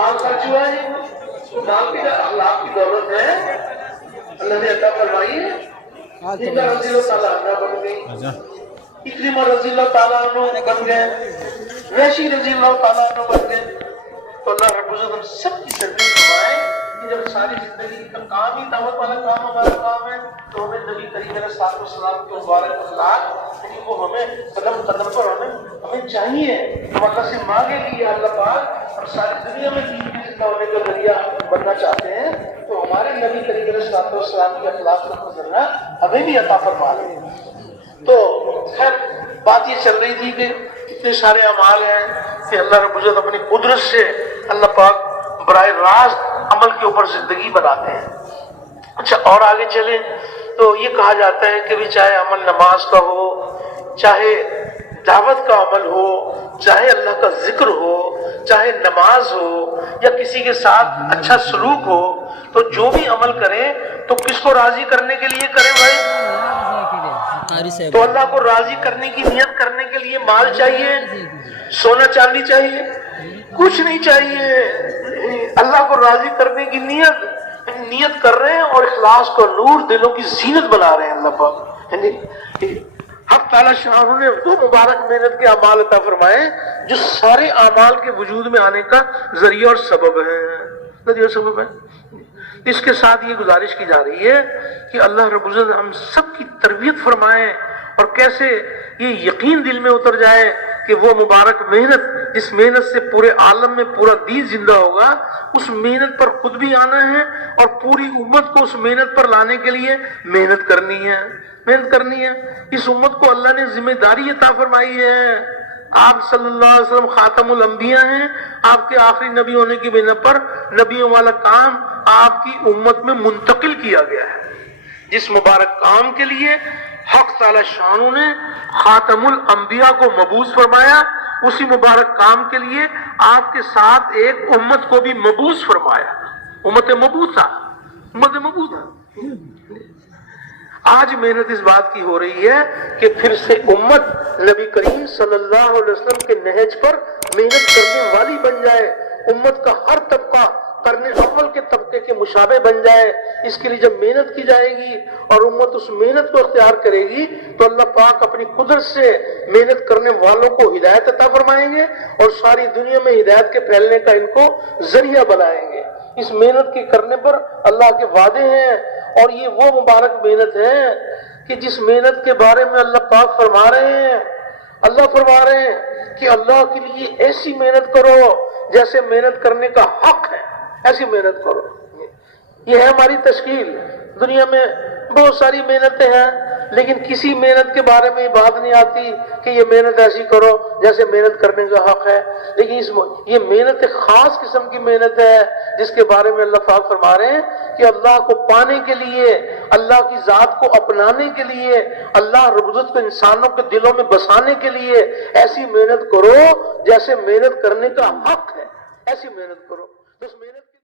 مال خرچ ہوا ہے، مال کی اخلاق کی دولت ہے اللہ نے عطا فرمائی ہے. ان کا رضی اللہ تعالیٰ عنہ بن گئی، اکرمہ رضی اللہ تعالیٰ عنہ بن گئے، وحشی رضی اللہ تعالیٰ عنہ بن گئے. تو اللہ رب العزت ہم سب کی تربیت فرمائے کہ جب ساری زندگی کا کام ہی دعوت والا کام ہمارا کام ہے تو ہمیں نبی کریم علیہ السلام کے مبارک اخلاق یعنی وہ ہمیں قدم قدم پر ہمیں چاہیے. ہم اللہ سے مانگے کہ یا اللہ پاک ہم ساری دنیا میں دین کے زندہ ہونے کا ذریعہ بننا چاہتے ہیں تو ہمارے نبی کریم علیہ السلام کے اخلاق کو گزرنا ہمیں بھی عطا فرما لیں. تو خیر بات یہ چل رہی تھی کہ اتنے سارے اعمال ہیں کہ اللہ رب العزت اپنی قدرت سے اللہ پاک براہ راست عمل کے اوپر زندگی بناتے ہیں. اچھا اور آگے چلیں تو یہ کہا جاتا ہے کہ بھی چاہے عمل نماز کا ہو، چاہے دعوت کا عمل ہو، چاہے اللہ کا ذکر ہو، چاہے نماز ہو یا کسی کے ساتھ اچھا سلوک ہو، تو جو بھی عمل کریں تو کس کو راضی کرنے کے لیے کریں بھائی؟ تو اللہ کو راضی کرنے کی نیت کرنے کے لیے مال چاہیے، سونا چاندی چاہیے، کچھ نہیں چاہیے. اللہ کو راضی کرنے کی نیت کر رہے ہیں اور اخلاص کو نور دلوں کی زینت بنا رہے ہیں اللہ پاک. حق تعالیٰ شاہ نے وہ مبارک محنت کے اعمال عطا فرمائے جو سارے اعمال کے وجود میں آنے کا ذریعہ اور سبب ہے. اس کے ساتھ یہ گزارش کی جا رہی ہے کہ اللہ رب العزت ہم سب کی تربیت فرمائے اور کیسے یہ یقین دل میں اتر جائے کہ وہ مبارک محنت جس محنت سے پورے عالم میں پورا دین زندہ ہوگا، اس محنت پر خود بھی آنا ہے اور پوری امت کو اس محنت پر لانے کے لیے محنت کرنی ہے. اس امت کو اللہ نے ذمہ داری عطا فرمائی ہے. آپ صلی اللہ علیہ وسلم خاتم الانبیاء ہیں، آپ کے آخری نبی ہونے کی بنا پر نبیوں والا کام آپ کی امت میں منتقل کیا گیا ہے. جس مبارک کام کے لیے حق تعالی شان نے خاتم الانبیاء کو مبعوث فرمایا، اسی مبارک کام کے لیے آپ کے ساتھ ایک امت کو بھی مبعوث فرمایا. امت مبعوثہ. آج محنت اس بات کی ہو رہی ہے کہ پھر سے امت نبی کریم صلی اللہ علیہ وسلم کے نہج پر محنت کرنے والی بن جائے، امت کا ہر طبقہ کرنے اول کے طبقے کے مشابہ بن جائے. اس کے لیے جب محنت کی جائے گی اور امت اس محنت کو اختیار کرے گی تو اللہ پاک اپنی قدرت سے محنت کرنے والوں کو ہدایت عطا فرمائیں گے اور ساری دنیا میں ہدایت کے پھیلنے کا ان کو ذریعہ بنائیں گے. اس محنت کے کرنے پر اللہ کے وعدے ہیں اور یہ وہ مبارک محنت ہے کہ جس محنت کے بارے میں اللہ پاک فرما رہے ہیں کہ اللہ کے لیے ایسی محنت کرو جیسے محنت کرنے کا حق ہے، ایسی محنت کرو. یہ ہے ہماری تشکیل. دنیا میں بہت ساری محنتیں ہیں لیکن کسی محنت کے بارے میں یہ بات نہیں آتی کہ یہ محنت ایسی کرو جیسے محنت کرنے کا حق ہے. لیکن یہ محنت ایک خاص قسم کی محنت ہے جس کے بارے میں اللہ پاک فرما رہے ہیں کہ اللہ کو پانے کے لیے، اللہ کی ذات کو اپنانے کے لیے، اللہ رب العزت کو انسانوں کے دلوں میں بسانے کے لیے ایسی محنت کرو جیسے محنت کرنے کا حق ہے. ایسی محنت کرو. اس محنت